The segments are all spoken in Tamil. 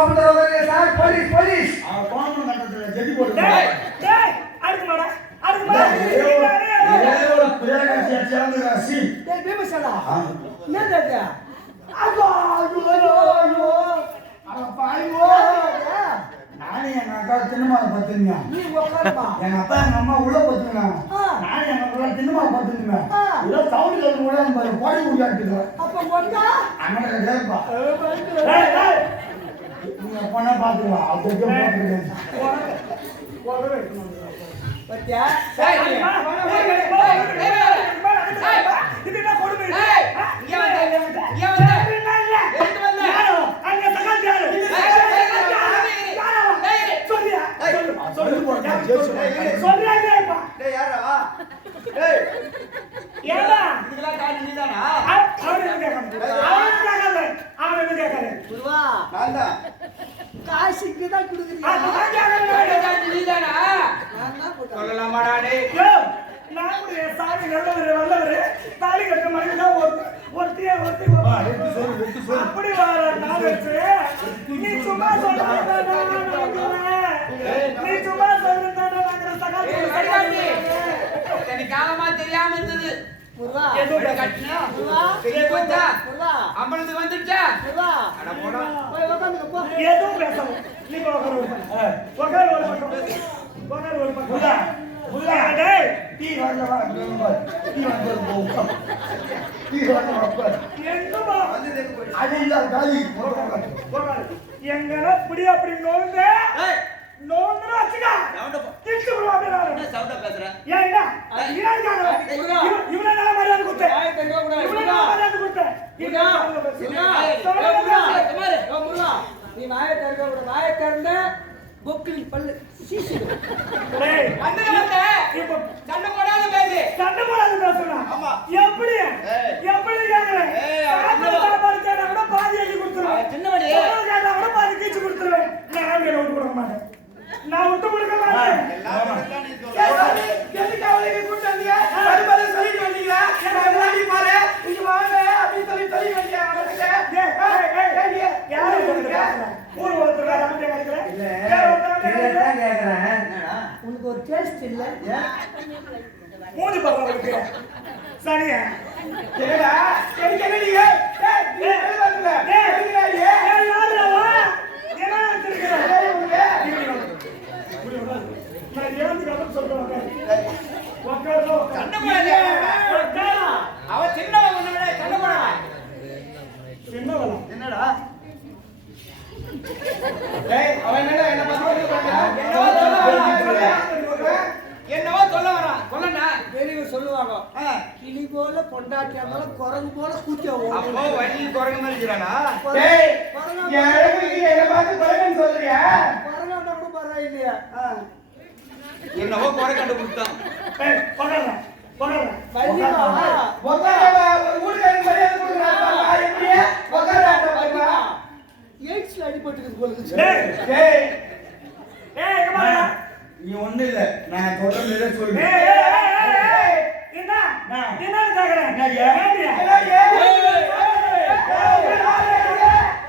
முருகன் திரும்ப கோபத்தை உட்காருங்க சார். Police police. அவன் கோபம் கட்டத்துல ஜெட்டி போட்டு டேய் டேய் மாடா மாடா அது? ஐயோ ஐயோ எங்க அக்கா சின்னமா பார்த்துங்க நீ உட்காருமா எங்க அப்பா எங்க அம்மா உள்ள பார்த்துருந்தாங்க ஆ. நானும் எங்க அக்கா சின்னமா பார்த்துருந்தேன். ஆ. ஏதோ சவுண்ட் கேட்டு கூட பாரு போடி முடியாட்டுங்க அப்ப அண்ணன் கேட்பா. பொண்ணை பாத்துக்கலாம் அது ஏய், சாமி ஏய், ஏய், ஏய், ஏய், இதுதான் கொடுமை ஏய், இங்க வந்து, இங்க வந்து. எதுக்கு வந்த? அங்க சகால் யாரு ஏய், ஏய், ஏய், ஏய், ஏய், சொல்லியா சொல்லு போட்டேன் சொல்லியா இல்லையாப்பா டேய், யாரா? டேய், ஏடா இதுக்கெல்லாம் காரணம் நீதானா? அவன் என்ன கேட்கணும் அவன் கேட்கல அவன் என்ன கேட்கல குருவா நான்தான். காசு இங்கதான் கொடுக்குறியா அவன் கேட்கல இதுக்கெல்லாம் காரணம் நீதானா? நான் தான் கொடுத்தேன் சொல்லலாமாடா டேய்? யோ, நான் கூட என் சாமி நல்லவரு நல்லவரு தாலி கட்ட மனைவிதான் ஒரு ஒருத்தியே ஒருத்தி ஒரு- அப்படி வர நான் வச்சு நீ சும்மா சொல்ற நீ சும்மா சொல்ற ஏய், வடிகாட்டி. இத்தனை காலமா தெரியாம இருந்தது குருவா வீடு கட்டினா? குருவா தெரிய போச்சா? குருவா அம்பலத்துக்கு வந்துடுச்சா? குருவா அட போடா. போய் உட்காந்துக்க போ எதுவும் பேசணும் நீ போய் உட்காரு ஒரு பக்கம். உட்காரு ஒரு பக்கம் உட்காரு ஒரு பக்கம் முதலா டேய், டீ வாங்க வா டீ வாங்க போ டீ வாங்க வா எங்கம்மா? அது இல்ல காலி உட்காரு. எங்கன்னா இப்படி அப்படி நோந்து ஏய், நோந்துன்னு வச்சுக்க சவுண்ட போ. திட்டு விடுவா அப்படியே நானு. என்ன சவுண்டா ஏன்டா? இவன் இருக்காங்க. இவன் இவனை மரியாதை கொடுத்தேன். வாயை திறக்க கூடாது. மரியாதை கொடுத்தேன். குருவா. இவனை நான் குருவா. நீ வாயை திறக்க கூடாது. வாயை திறந்த பொக்கில் பல்லு. இப்போ சண்டை போடாத பேசு. சண்டை போடாத பேசுனா. ஆமா. எப்படி? எப்படி கேக்குறேன்? சாப்பிட கேட்டா கூட பாதி அள்ளி கொடுத்துருவேன். சோறு கேட்டா கூட பாதி கீச்சு கொடுத்துருவேன். நான் அவங்களை விட்டு கொடுக்க மாட்டேன். நான் விட்டு கொடுக்க மாட்டேன். எதுக்கு அவளை இங்க கூட்டிட்டு வந்தீங்க? சொல்லிட்டு முன்னாடி பாரு, இங்க வாங்க, அப்படின்னு சொல்லி சொல்லி வந்தீங்க அவனுக்கு. ஏய், ஏய், ஏய், ஏய், யாரு உங்களுக்கு? ஊர் ஒருத்தர் ராமதே கிடைக்கல? வேற ஒருத்தர் கிடைக்கல? கேக்குறேன் உனக்கு ஒரு டேஸ்ட் இல்ல மூஞ்சி பாருங்க அவளுக்கு. சரியா? கேடா எனக்கு என்ன யாருடா அவ? சின்னவன். சின்னவளா? என்னடா? அவன் என்னடா என்ன வரான் என்னவோ சொல்ல வரான் சொல்லண்ணா. பெரியவங்க சொல்லுவாங்க. கிளி போல பொண்டாட்டியா இருந்தாலும் குரங்கு போல கூத்தியா அப்போ வழி குரங்கு மாதிரி இருக்கிறானா? என்னை பார்த்து குறைன்னு சொல்றியா? குரங்காண்டா கூட பரவாயில்லையா. என்னவோ குறை? உக்காராட்ட பாருமா. எய்ட்ஸ்ல அடிபட்டுக்குது போலுது நீ ஒண்ணு இல்ல நான் தொடர்ந்து சொல்றேன் ஏய், ஏய், ஏய், ஏய். என்ன? என்னன்னு கேக்குறேன்? என்னய்யா? ஏண்டியா?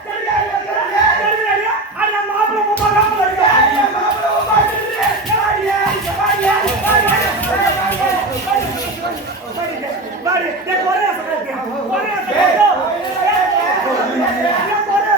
தெரியாது, தெரியாது. அட, மாப்பிள்ளை உம்மா மாப்பிள்ளை இருக்கு. மாப்பிள்ளை உம்மா இருக்கு. வாடியா, வாடியா, வாடியா, வாடியா, வாடியா. வாடி, டேய், கொரையா சகாயத்து. கொரையா சகாயத்து. டேய், கொரையா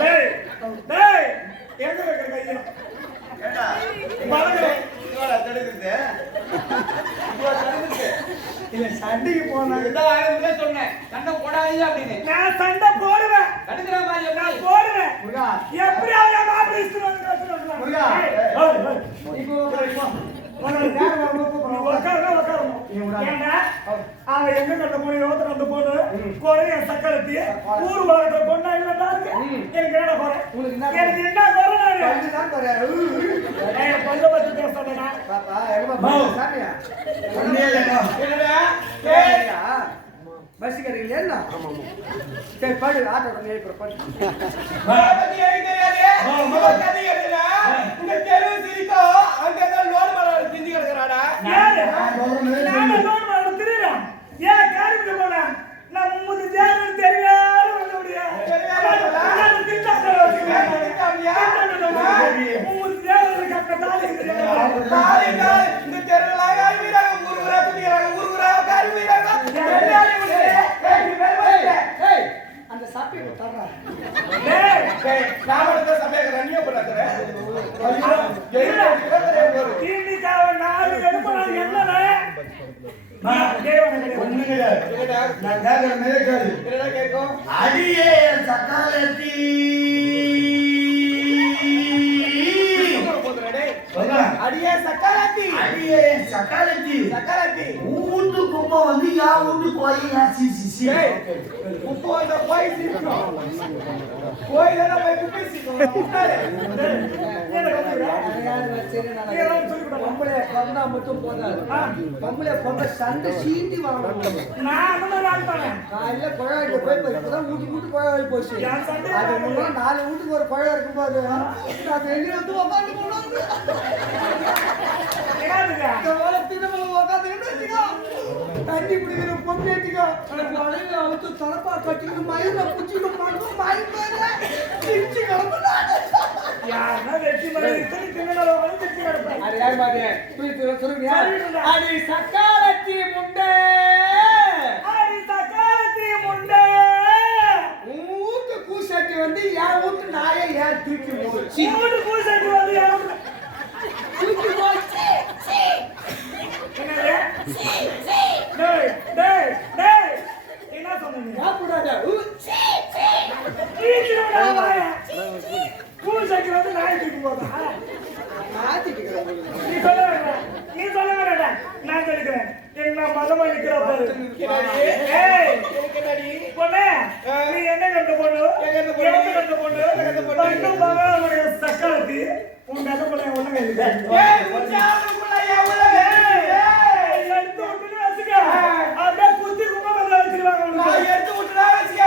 டேய், டேய், எங்க வைக்கிற கையை? வலது. இல்ல சண்டைக்கு போனாங்க இந்த ஆரம்பத்திலே சொன்னேன் சண்டை போடாதீங்க அப்படின்னு நான் சண்டை போடுவேன் தடுக்கிற மாதிரி எப்படி நான் போடுவேன் முருகா எப்படி அவன் மாப்பிள்ளை இஷ்டம் வந்து கத்துறான்? முருகா. ஏய், ஏய், ஏய். இப்போ உட்காருப்பா. உனக்கு நேரம் வரும்போது நீ கூப்பிடுறேன். உக்காருனா உக்காரணும். ஏன்டா? அவன் எங்க கட்ட பொண்ணு, யோத்தனை அந்த பொண்ணு, குறைய சக்கரத்தி, ஊர் உலகத்துல பொண்ணா இல்லைன்னா இருக்கு. எனக்கு என்ன குறை? உங்களுக்கு என்ன எனக்கு என்ன குறை நானு? பல்லுதான் குறையாது. ஏய், பல்லை பத்தி பேசாதடா. பாப்பா, எங்கப்பா பல்லு சாமியா? ஒண்ணே இல்லைண்ணா. என்னடா? ஏய், ஏய்யா, பஸ் கிடைக்கலையா என்ன? சரி படு ஆட்டோ எழுப்புற படு உங்களை பத்தி எனக்கு தெரியாது. உங்க கதை என்னடா? உங்க தெரு சிரிக்கும். அங்கங்க லோடு மேல திண்டி கிடக்குறாடா. யாரு? நான் சொல்றேன் நானே லோடு மேல திரியிறேன். ஏன் காரிக்கு போனேன்? நான் மும்மூணு தேர்தல் தெரியாத வந்தபடியா? நான் திண்டாட்டம் வச்சுக்கிறேன். மும்மூணு தேர்தல் கட்ட தாலி இருக்குது. தாலி, தாலி. இந்த தெருவுல காரி வீராங்க, ஊரு ஊரா துணிகிறாங்க, ஊரு ஊரா காரி வீராங்க. எல்லாரும் இவனுக்கு, ஏய், நீ மேல வந்து. ஏய், அந்த சப்பையை தர்றா. டேய், டேய், நான் சமையல் ரன்னியா பண்ணாதே. ஐயோ, தீண்டிக்காவ அடியே சக்காலாத்தி. அடியே சக்காலத்தி. சக்காலாத்தி. ஊட்டு குப்பை வந்து யா ஊட்டு போய் யா சி சி சி. அந்த நாலு வீட்டுக்கு ஒரு குழாய் இருக்கும்போது நான் வெளியே வந்து உட்காந்து போனாங்க தண்ணி பிடிக்கிற பொண்ணு வச்சுக்கோ எனக்கு வளையல அழுத்து தலப்பா கட்டிக்கிட்டு மயில குச்சிட்டு பண்ணும் மயில் மேல சிரிச்சு கிளம்புனாங்க யாருன்னா வெட்டி மரம் இத்தனை திமிங்கலம் வந்து திட்டி கிடப்பேன். அது யார். அது சக்காலத்தி முண்டை அடி சக்காலத்தி முண்டை. ஊட்டு கூசட்டி வந்து என் வீட்டு நாயை ஏன் தூக்கி போச்சு மூணு பூசைக்கு வந்து எவன் தூக்கி போச்சு என்னது? டேய், டேய், டேய். என்ன சொன்னீங்க? சாப்பிடாத சீக்கிரம் விட வாய. பூசைக்கு வந்து நாய் தூக்கி போதா? மாத்திட்டு நீ சொல்ல வேண்டாம். நீ சொல்ல வேண்டாம். நான் சொல்லிக்கிறேன். என்ன மதமா நிக்கிற பாரு. ஏய், பொண்ணே, நீ என்ன கண்ட பொண்ணு? எவத்து கண்ட பொண்ணு? பட்டு பகவானுடைய சக்கரத்தி. உன் கண்ட பொண்ணு என் ஒண்ணுமே இல்லை. ஏய், எடுத்து விட்டுட்டு வச்சுக்க. அப்படியே குத்தி கும்பகோணத்துல வச்சிருவாங்க உனக்கு.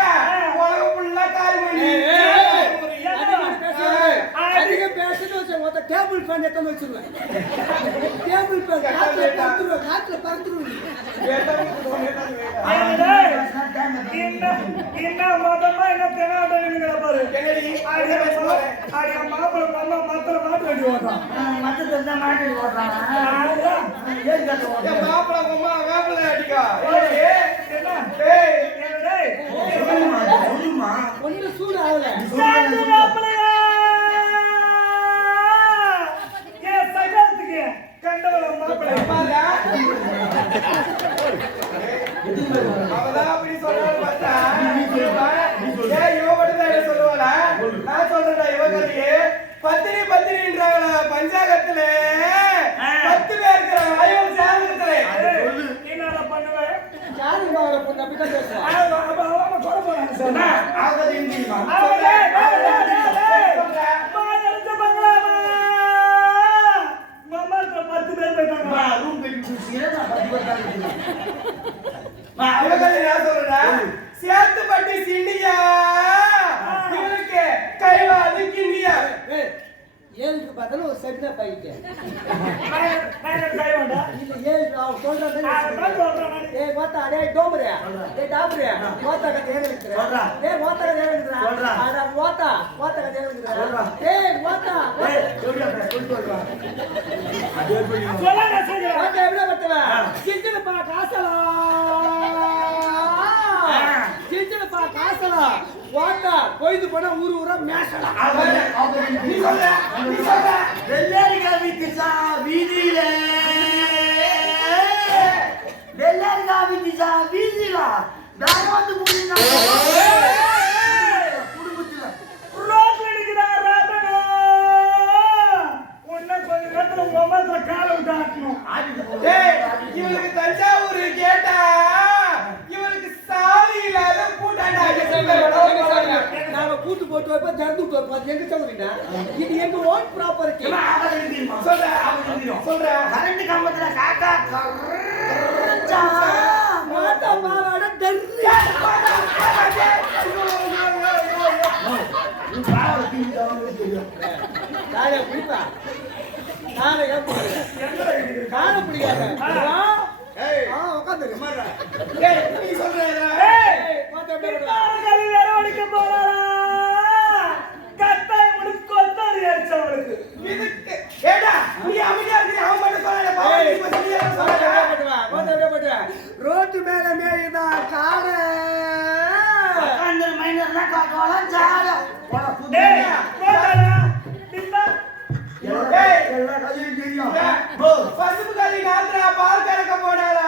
அதிகம் பேசிட்டு வச்சு மொத்த டேபிள் ஃபேன் எத்தனை வச்சிருவேன் டேபிள் ஃபேன் காத்துல பறந்துருவேன் காத்துல பறந்துருவேன்? என்ன என்ன மதமா என்ன இருக்கிற பாரு மாப்பிள்ளை மாமா மத்தல மாட்டு வண்டி? ஏய், என்ன? ஏய், என்ன டேய்? சொல்லுமா சொல்லுமா ஒன்றும் சூடு ஆகல கண்டவள மாப்பிள்ளை அம்மால பார்த்தா ஏன் இவ நான் சொல்றேன்டா இவ பத்தினி பத்தினின்றாங்களா பஞ்சாங்கத்துல பத்தாங்க அவளுக்கு நான் சொல்றேன் சேர்த்து பட்டி சிண்டியா இவனுக்கு கைவாது கிண்டியா? ஏய், ஏழுக்கு பார்த்தாலும் ஒரு செட்ல பைக்கு ஏழு அவன் சொல்றான் ஏய் மொத்த அடே டோம்பரே ஏய் டாம்பரே மொத்த கதை மொத்த. அட மொத்த மொத்த மொத்த ஏய் சொல்லுடா சொல்லிட்டு வரவா மொத்த எப்படி பட்டவன் சிஞ்சனப்பா காசலா சிஞ்சனப்பா காசலா வாட்டா கொய்து போனா ஊரு ஊரா மேசலா. நீ சொல்ற நீ சொல்ற. வெள்ளாரிக்கா வீட்டு சா வீதியில. வெள்ளாரிக்கா வீட்டு சா வீதியில. நான் வந்து முடிஞ்சா இவனுக்கு தஞ்சாவூர் கேட்டா இவனுக்கு சாதி இல்லாத கூட்டாண்டா நாம கூட்டு போட்டு வைப்போம் திறந்து விட்டு வைப்போம் எங்க சொல்றீங்க இது எங்க ஓன் ப்ராப்பர்ட்டி ஆகது இந்திமா சொல்ற ஆகது இந்திமா சொல்ற கரண்ட் கம்பத்துல காக்கா மாட்டா மாவாட பிடிக்காத ஏய் ஆ உட்காந்துரு டேய் நீ சொல்ற பார்த்து எப்படி வருவா? இதுக்கு ஏடா நீ அமைதியா இருக்கு அவன் மட்டும் பாவம். ரோட்டு மேல மேயுதான் காடு மைனர் தான் பசுப்பு கறி நாத்திரா பால் கறக்க போனாரா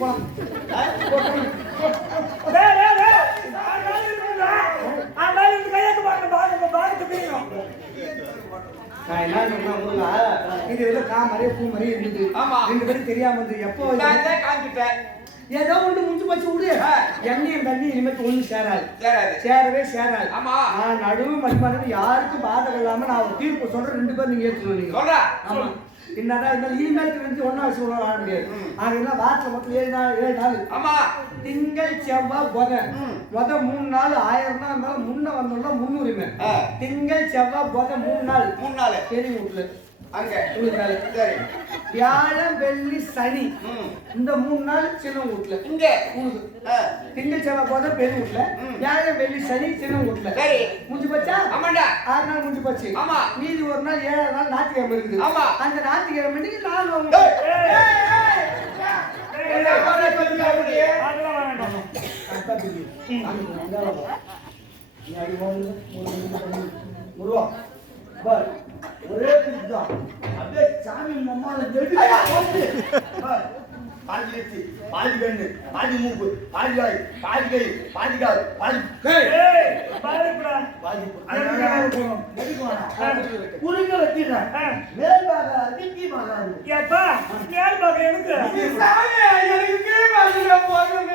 போலாம் நான் என்ன சொன்னா இது ஏதோ கா மாதிரியே பூ மாதிரியே இருந்தது ஆமா. ரெண்டு பேரும் தெரியாம இருந்தது எப்போ நான் தான் காமிச்சிட்டேன் ஏதோ ஒன்று முடிஞ்சு போச்சு விடு ஆ. எண்ணெயும் தண்ணி இனிமேல் ஒன்று சேராது சேராது சேரவே சேராது ஆமா. நான் நடுவு மதிமானது யாருக்கும் பாதகம் இல்லாம நான் ஒரு தீர்ப்பு சொல்றேன் ரெண்டு பேரும் நீங்க ஏற்றுக்கணும் நீங்க ஆமா என்னதான் இருந்தாலும் இனிமேல் வந்து ஒன்னா வச்சு ஒன்றா வாழ முடியாது. ஆகையினா வாரத்துல மொத்தம் ஏழு நாள் ஏழு நாள். ஆமா. திங்கள் செவ்வாய் புத ம். முத மூணு நாள் ஆயிரம் இருந்தாலும் முன்ன வந்தோம்னா முன்னுரிமை. திங்கள் செவ்வாய் புத மூணு நாள். மூணு நாள். பெரிய வீட்டுல. அங்க. உங்களுக்கு சரி. வியாழன் வெள்ளி சனி. இந்த மூணு நாள் சின்ன வீட்டுல இங்க திங்கள் செவ்வாய் போத பெரிய வீட்டுல ம். வியாழன் வெள்ளி சனி சின்ன வீட்டுல சரி. முடிஞ்சு போச்சா? ஆமாண்டா. ஆறு நாள் முடிஞ்சு போச்சு. ஆமா. மீதி ஒரு நாள் ஏழாவது நாள் ஞாயிற்றுக்கிழமை இருக்குது. ஆமா. அந்த ஞாயிற்றுக்கிழமை அன்னைக்கு நான் ஏய், உங்க- என்ன பண்ண சொல்லுங்க அப்படியே? கரெக்டா தெரியும். நீ அடி போகுது முருவா பார்? ஒரே இதுதான் சாமி மம்மால நெடி போட்டு பாதி லட்சி பாதி கண்ணு பாதி மூக்கு பாதி வாய் பாதி கை பாதி கால் பாதி ஏய் பாதி ஆ. உருங்க வச்சிடுறேன் ஆ. மேல் பாகாது கீழ் பாகாது ஏப்பா மேல் பாக்க எனக்கு சாமி எனக்கு கீழ் பாக்குங்க போகுங்க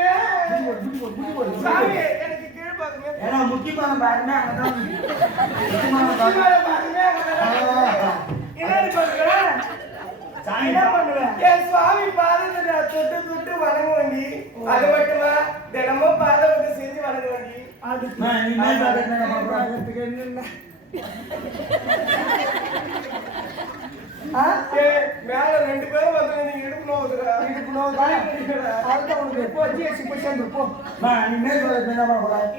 சாமி எனக்கு கீழ் பாக்குங்க ஏன்னா முக்கியமான பாருமே அங்கதான். முக்கியமான பாருமே பாக்குங்க என்ன பண்ணுவ என் சுவாமி பாதத்தை நான் தொட்டு தொட்டு வணங்க வேண்டி அது மட்டுமா? தினமும் பாதத்தை செஞ்சு வணங்க வேண்டி அது நான் நீ மேல் ரெண்டு பேரும் வந்து நீ இடுப்பு நோவுதுடா. இடுப்பு நோவுதா? அதுதான் உனக்கு எப்போ ஜிஎஸ்டி போய் சேர்ந்து போ.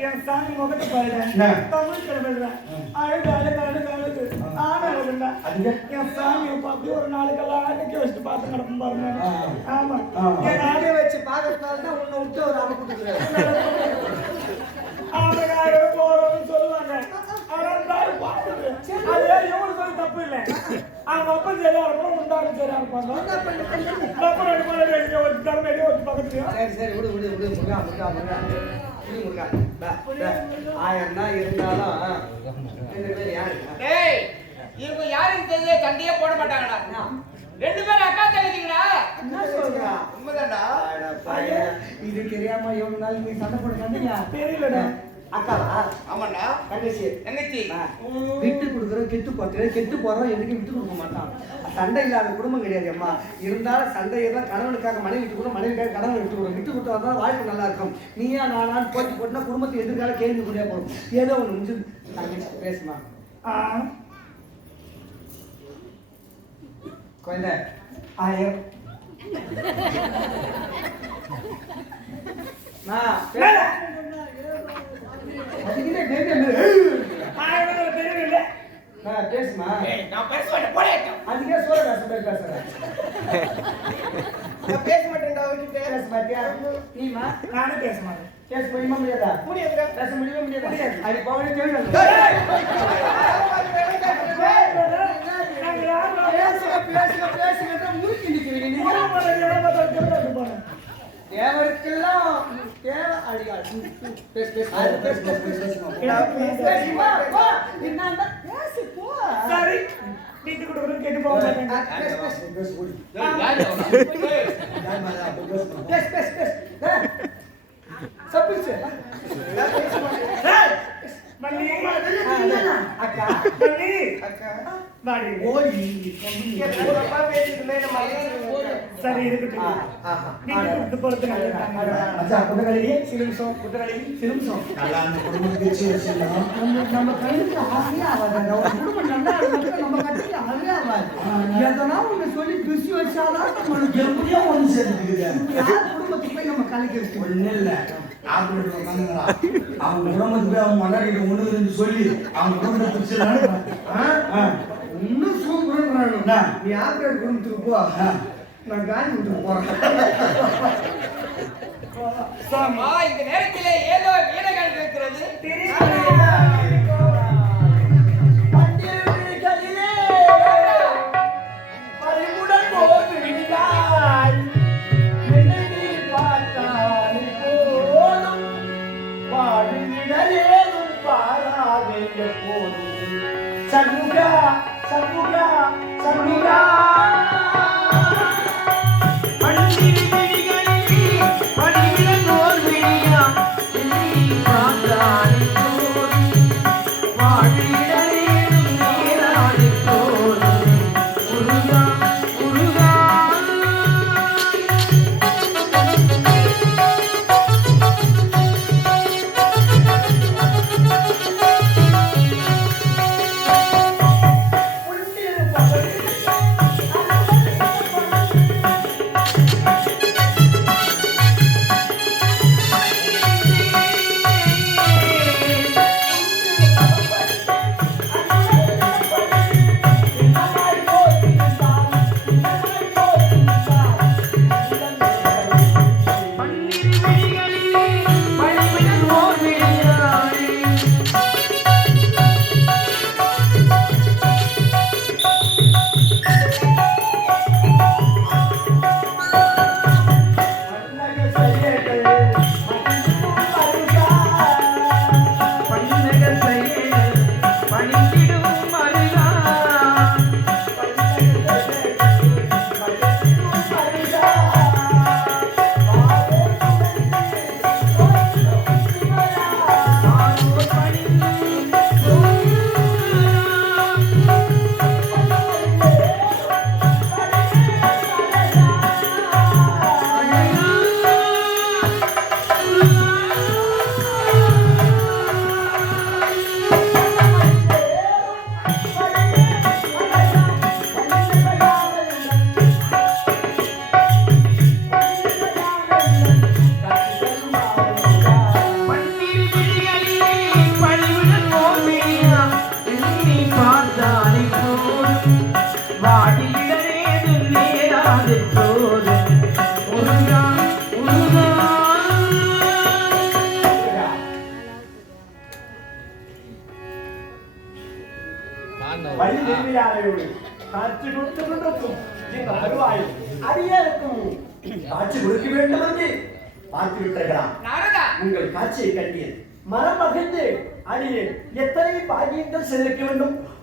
என் சாமி முகத்தை என்ன? தமிழ் கிளம்புறா அழுது அழுது அழுது அழுது. அதுக்கு என் சாமி இப்ப அப்படியே ஒரு நாளைக்கெல்லாம் வச்சுட்டு பார்த்து நடக்கும் பாருங்க. ஆமா. என் வச்சு பார்க்கறதுனால தான் உன்னை விட்டு ஒரு அமை கொடுக்குறேன் அவங்க போறோம்னு சொல்லுவாங்க. நான் பார்த்துட்டு அது எவ்வளவு சொல்லி தப்பு இல்லை. அவங்க அப்பா சரியா இருக்கணும் உண்டாங்க சரியா இருப்பாங்க அப்புறம் ரெண்டு பேரும் வெளியே ஒரு தரமே ஒரு பக்கத்துலயும் சரி சரி விடு விடு விடு. முருகா முருகா முருகா. பா. ஆயிரம் தான் இருந்தாலும் ரெண்டு பேர் யாரு? டேய் இவங்க யாருக்கு தெரிஞ்ச சண்டையே போட மாட்டாங்கடா? ரெண்டு பேரும் அக்கா தங்கச்சிங்கடா என்ன சொல்றா? உண்மைதான்டா இது தெரியாம எவ்வளவு நாள் நீ சண்டை போட கண்டீங்க தெரியலடா. அக்காவா? ஆமாண்டா தங்கச்சி. தங்கச்சி. விட்டு கொடுக்குறோம் கெட்டு போட்டுறோம் கெட்டு போறோம் எதுக்கும் விட்டு கொடுக்க மாட்டான்? சண்டை இல்லாத குடும்பம் கிடையாது அம்மா. இருந்தாலும் சண்டை எல்லாம் கணவனுக்காக மனைவி விட்டு கூட மனைவிக்காக கணவன் விட்டு கொடுக்கும் விட்டு கொடுத்தா தான் வாழ்க்கை நல்லா இருக்கும் நீயா நானான்னு போட்டி போட்டுனா குடும்பத்தை எதிர்கால கேள்வி முடியா போகும் ஏதோ ஒன்று முடிஞ்சு தங்கச்சி பேசுமா ஆ குழந்தை ஆயிரம் நான் மேல. அதுக்கிட்டே பேபி ஆயிரம் பேர் தெரியல நான் பேசுமா நான் பேச மாட்டேன் போடே அதுக்கே மாதிரி பேசுறேன் நான் பேச மாட்டேன்டா அவர்கிட்ட பேச மாட்டியா நீமா நானும் பேச மாட்டேன் பேச முடியுமா முடியாதா முடியாதுடா. பேச முடியுமா முடியாதா அது போகவே தேவை நாங்க யாரும் பேசுங்க பேசுங்க பேசுங்க முறுக்கி நிக்கிறீங்க நீங்க மூணு மணி நேரம் பார்த்தா திரும்ப போறேன் தேவருக்கெல்லாம் தேவை அடியாள் பேசு பேசு பேசு பேசு பேசு பேசு போ. சரி. வீட்டு கொடுக்குறது கேட்டு போக பேசு பேசு. பேசு ஓடி. பேசு பேசு. பேசு. சப்பிச்சு. மல்லி. அக்கா. மல்லி. அக்கா. வாடி. ஓடி சரி இருக்கட்டும் வச்சிடலாம் நம்ம நம்ம கைக்கு ஆகவே ஆகாது ஒரு குடும்பம் நல்லா நம்ம கட்டிக்கு ஆகவே ஆகாது எதனா ஒண்ணு சொல்லி பிசி வச்சாதான் நம்மளுக்கு எப்படியோ சேர்ந்துக்குது. யார் குடும்பத்துக்கு போய் நம்ம கலைக்கிறது ஒண்ணு இல்ல. அவங்க குடும்பத்துக்கு போய் அவங்க ஒண்ணு சொல்லி அவங்க குடும்பத்தை பிரிச்சிடலாம் இன்னும் சூப்பர்? நீ ஆப்பிரிக்கா குடும்பத்துக்கு போ? நான் காந்தி வீட்டுக்கு போறேன் இந்த நேரத்திலே ஏதோ வீரர்கள் இருக்கிறது. சண்முகா சண்முகா சண்முகா.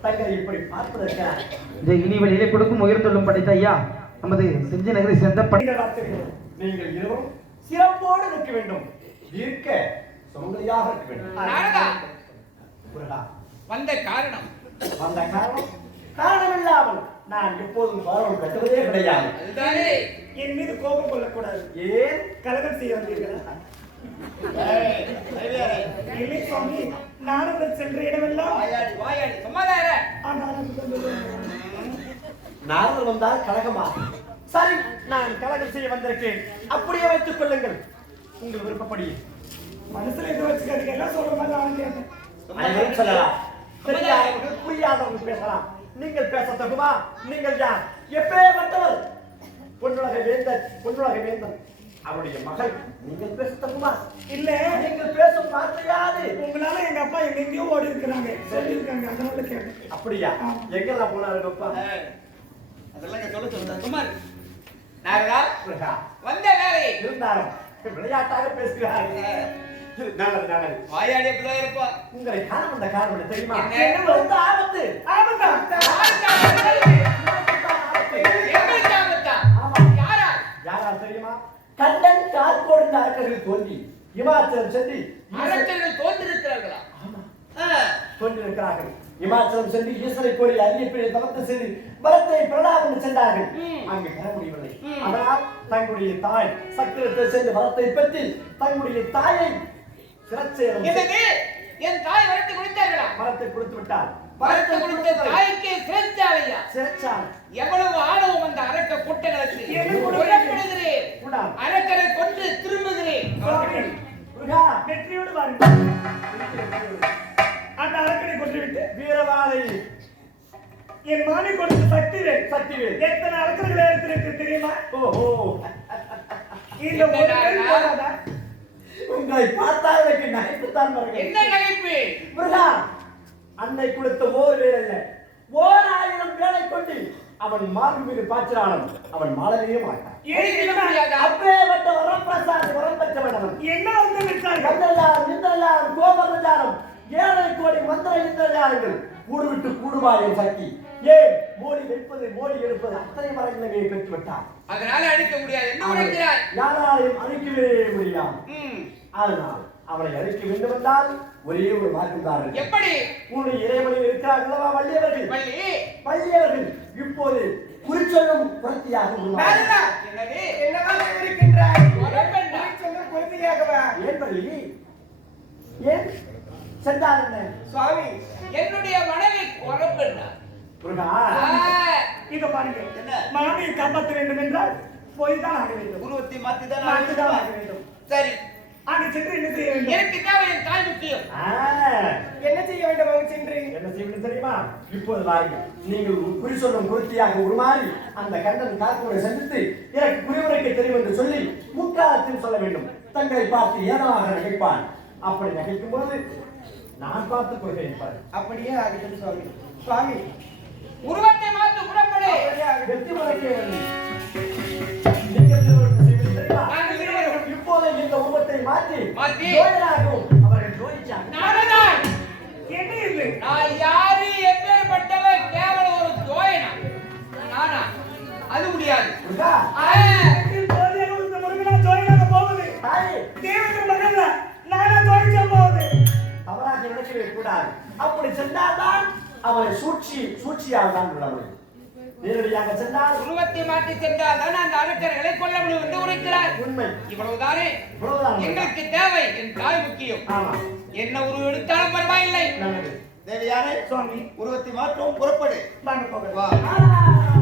தங்களை இப்படி பார்ப்பதற்காக இந்த இனிவெளியிலே கொடுக்கும் உயர்ந்தொள்ளும் படைத்த ஐயா நமது செஞ்சி நகரை சேர்ந்த படை நீங்கள் இருவரும் சிறப்போடு இருக்க வேண்டும். இருக்க சுமங்கலியாக இருக்க வேண்டும்? வந்த காரணம். அந்த காரணம்? காரணம் இல்லாமல் நான் எப்போதும் பாரம் கட்டுவதே கிடையாது. என் மீது கோபம் கொள்ளக்கூடாது. ஏன் கலகம் செய்ய வந்தீர்களா? இல்லை சுவாமி நாரதர் சென்ற இடமெல்லாம் வாயாடி வாயாடி சும்மாதான் நாரதர் வந்தால் கழகமா? சரி நான் கழகம் செய்ய வந்திருக்கேன். அப்படியே வைத்துக் கொள்ளுங்கள். உங்கள் விருப்பப்படி. மனசுல எது வச்சுக்காதீங்க எல்லாம் சொல்ற மாதிரி நான் கேட்டேன் அனைவரும் சொல்லலாம் புரியாதவங்க பேசலாம். நீங்கள் பேச தகுமா? நீங்கள் யார்? எப்பேற்பட்டவர் பொன்னுலக வேந்தன் பொன்னுலக வேந்தன். அவருடைய மகள். நீங்கள் பேச தகுமா இல்ல. நீங்கள் பேசும் வார்த்தையாது உங்களால எங்க அப்பா எங்க எங்கேயோ ஓடி இருக்கிறாங்க. சொல்லி இருக்காங்க அதனால கேட்டேன். அப்படியா? எங்கெல்லாம் போனாரு அப்பா? அதெல்லாம் சொல்ல சும்மா இரு. நாரதா? வந்த வேலை. இருந்தாலும் விளையாட்டாக பேசுகிறார்கள் நல்லது நல்லது வாயாடி அப்படிதான் இருப்பா. உங்களை காண வந்த காரணம் தெரியுமா? என்ன? ஆபத்து. ஆபத்தா? கண்டன் கார்கோடு அரக்கர்கள் தோன்றி இமாச்சலம் சென்று அரக்கர்கள் தோன்றிருக்கிறார்களா? தோன்றிருக்கிறார்கள் இமாச்சலம் சென்று ஈஸ்வரை கோரி அரிய பெரிய தவத்தை செய்து பரத்தை பிரலாபம் சென்றார்கள். அங்கு பெற முடியவில்லை. அதனால் தங்களுடைய தாய் சக்கரத்தை சென்று வரத்தை பெற்று தங்களுடைய தாயை? என் தாய் வரத்து கொடுத்தார்களா? மரத்தை கொடுத்து விட்டார் வரத்து கொடுத்த தாய்க்கே சிறைச்சாலையா? சிரச்சால் எவ்வளவு ஆணவம் அந்த அரக்க கூட்டங்களுக்கு என்ன கொடுமை? புறப்படுகிறேன். கூடாது. அரக்கரை கொன்று திரும்புகிறேன். வெற்றியோடு வாருங்கள். அந்த அரக்கனை கொன்றுவிட்டு வீரவாளை என் மாமி கொடுத்த சக்தி வேல் சக்திவேல் எத்தனை அரக்கர்களை எடுத்திருக்கு தெரியுமா? ஓஹோ. இந்த? உங்களை பார்த்தால் எனக்கு நகைப்புத்தான் என்ன வருகிறது நகைப்பு? முருகா அன்னை கொடுத்த ஓர் வேலை ஓர் ஆயிரம் வேலை கொண்டு அவன் மார்பு மீது பாய்ச்சினாலும் அவன் மாளவே மாட்டான்? அப்பேற்பட்ட வரப்பிரசாத் வரம் பெற்றவன் அவன் என்ன வந்து விட்டார்கள் கந்தஜாலம் இந்திரஜாலம் கோபரஜாலம் ஏழை கோடி மந்திர இந்திரஜாலங்கள். கூடு விட்டு கூடுவாயும் சக்தி. ஏன் மோடி வைப்பது மோடி எடுப்பது அத்தனை மரங்களை பெற்று விட்டான் அதனால அழிக்க முடியாது. என்ன யாராலையும் அழிக்கவே முடியாது. அதனால் அவனை அழிக்க வேண்டும் என்றால் ஒரே ஒரு மார்க்கம் தான் எப்படி? உன்னுடைய இறைவனில் இருக்கிறார்களா வள்ளியவர்கள்? வள்ளி. வள்ளியவர்கள். இப்போது குறிச்சொல்லும்? சொல்லும் பொறுமையாகவா ஏன் சென்றார் சுவாமி என்னுடைய மனைவி குறப்பெண்ணா முருகா இத பாருங்க. என்ன? மாமியை காப்பாற்ற வேண்டும். என்றால் போய் தான் ஆக வேண்டும். உருவத்தை மாற்றி தான் ஆக வேண்டும். சரி. அங்கு சென்று என்ன செய்ய வேண்டும்? எனக்கு தாய் முக்கியம். என்ன செய்ய வேண்டும் அங்கு சென்று? என்ன செய்வது தெரியுமா? இப்போது வாருங்கள். நீங்கள் குறி சொல்லும் குறித்தியாக உருமாறி அந்த கண்டன் காக்கோரை சந்தித்து எனக்கு குறிவுரைக்க தெரியும் என்று சொல்லி முக்காலத்தில் சொல்ல வேண்டும். தங்களை பார்த்து ஏதமாக நகைப்பான். அப்படி நகைக்கும் போது நான் பார்த்து கொள்கிறேன் பாரு. அப்படியே ஆகட்டும் சுவாமி. சுவாமி. உருவத்தை மாத்து புறப்படு வெற்றி மலைக்கே வந்து மாற்றி மாற்றி ஜோதிடராகவும் அவர்கள் ஜோதிச்சாங்க நாரதா என்ன இது? நான் யாரு எப்பேற்பட்டவன் கேவலம் ஒரு ஜோயனா. நானா? அது முடியாது. தவறாக நினைக்கவே கூடாது. அப்படி சென்றால்தான் அவரை சூழ்ச்சி சூழ்ச்சியால் தான் விட முடியும் நேரடியாக சென்றால் உருவத்தை மாற்றி சென்றால் தான் அந்த அரக்கர்களை கொல்ல முடியும் என்று உரைக்கிறார். உண்மை. இவ்வளவுதானே. எங்களுக்கு தேவை. என் தாய் முக்கியம். ஆமா. என்ன உருவம் எடுத்தாலும் பரவாயில்லை. நல்லது. தேவையான? சுவாமி. உருவத்தை மாற்றவும் புறப்படு. வாங்க போகலாம். வா.